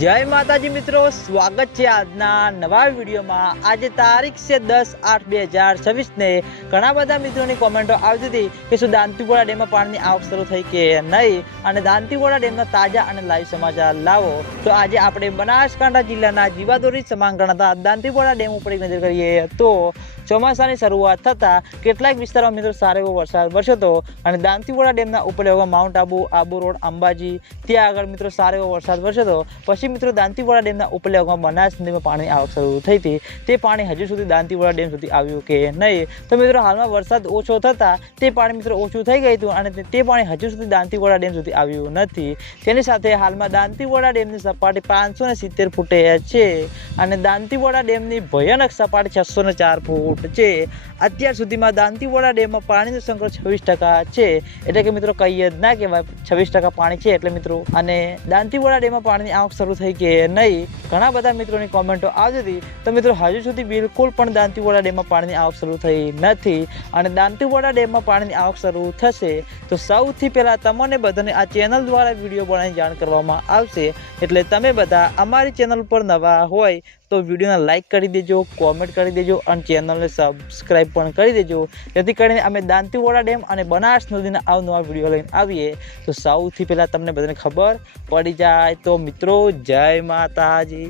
જય માતાજી મિત્રો, સ્વાગત છે આજના નવા વિડીયોમાં। આજે તારીખ છે 10/8/2026 ને ઘણા બધા મિત્રોની કોમેન્ટો આવતી હતી કે શું દાંતીવાડા ડેમમાં પાણીની આવક શરૂ થઈ કે નહીં અને દાંતીવાડા ડેમના તાજા અને લાઈવ સમાચાર લાવો। તો આજે આપણે બનાસકાંઠા જિલ્લાના જીવાદોરી સમાન ગણાતા દાંતીવાડા ડેમ ઉપર એક નજર કરીએ તો ચોમાસાની શરૂઆત થતાં કેટલાક વિસ્તારોમાં મિત્રો સારો એવો વરસાદ વરસ્યો હતો અને દાંતીવાડા ડેમના ઉપરથી માઉન્ટ આબુ રોડ અંબાજી ત્યાં આગળ મિત્રો સારો એવો વરસાદ વરસ્યો હતો। પછી મિત્રો દાંતીવાડા ડેમના ઉપરથી બનાસ નદીમાં પાણીની આવક શરૂ થઈ હતી। તે પાણી હજુ સુધી દાંતીવાડા ડેમ સુધી આવ્યું કે નહીં તો મિત્રો હાલમાં વરસાદ ઓછો થતાં તે પાણી મિત્રો ઓછું થઈ ગયું હતું અને તે પાણી હજુ સુધી દાંતીવાડા ડેમ સુધી આવ્યું નથી। તેની સાથે હાલમાં દાંતીવાડા ડેમની સપાટી 570 ફૂટે છે અને દાંતીવાડા ડેમની ભયાનક સપાટી 604 ફૂટ છે। અત્યાર સુધીમાં દાંતીવાડા ડેમમાં પાણીનો સંગ્રહ 26% છે, એટલે કે મિત્રો કહીએ જ ના કહેવાય 26% પાણી છે એટલે મિત્રો। અને દાંતીવાડા ડેમમાં પાણીની આવક શરૂ થઈ કે નહીં ઘણા બધા મિત્રોની કોમેન્ટો આવતી હતી તો મિત્રો હજુ સુધી બિલકુલ પણ દાંતીવાડા ડેમમાં પાણીની આવક શરૂ થઈ નથી અને દાંતીવાડા ડેમમાં પાણીની આવક શરૂ થશે તો સૌથી પહેલાં તમને બધાને આ ચેનલ દ્વારા વિડીયો બનાવી જાણ કરવામાં આવશે। એટલે તમે બધા અમારી ચેનલ પર નવા હોય તો વિડીયોને લાઇક કરી દેજો, કોમેન્ટ કરી દેજો અને ચેનલને સબસ્ક્રાઈબ પણ કરી દેજો, જેથી કરીને અમે દાંતીવાડા ડેમ અને બનાસ નદીના અવનવા વિડીયો લઈને આવીએ તો સૌથી પહેલાં તમને બધાને ખબર પડી જાય। તો મિત્રો જય માતાજી।